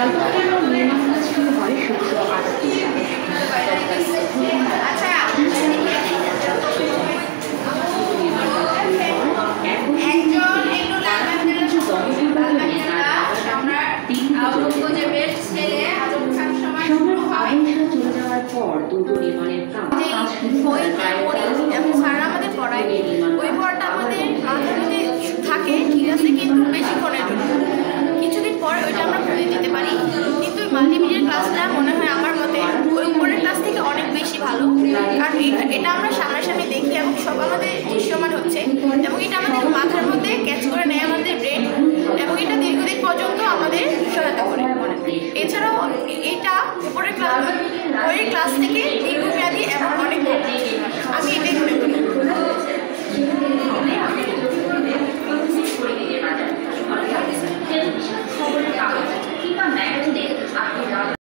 নির্মাণ কাজ শুরু হয় 1788 চলে যাওয়ার পর দুর্গ নির্মাণের কাজ আমাদের পড়ায় ওই পড়াটা আমাদের মাথার মধ্যে থাকে, ঠিক আছে, কিন্তু বেশিক্ষণের জন্য। কিছুদিন পর ওইটা আমরা ভুলে যেতে পারি। কিন্তু মাল্টিমিডিয়ার ক্লাসটা মনে হয় আমার মতে ওই উপরের ক্লাস থেকে অনেক বেশি ভালো, কারণ এটা আমরা সামনাসামনি দেখি এবং সব আমাদের দৃশ্যমান হচ্ছে, এবং এটা আমাদের মাথার মধ্যে ক্যাচ করে নেয় আমাদের ব্রেন, এবং এটা দীর্ঘদিন পর্যন্ত আমাদের সহায়তা করে। এছাড়াও এটা উপরের ক্লাস থেকে দীর্ঘমেয়াদী এবং অনেক, আমি এটাই মনে করি।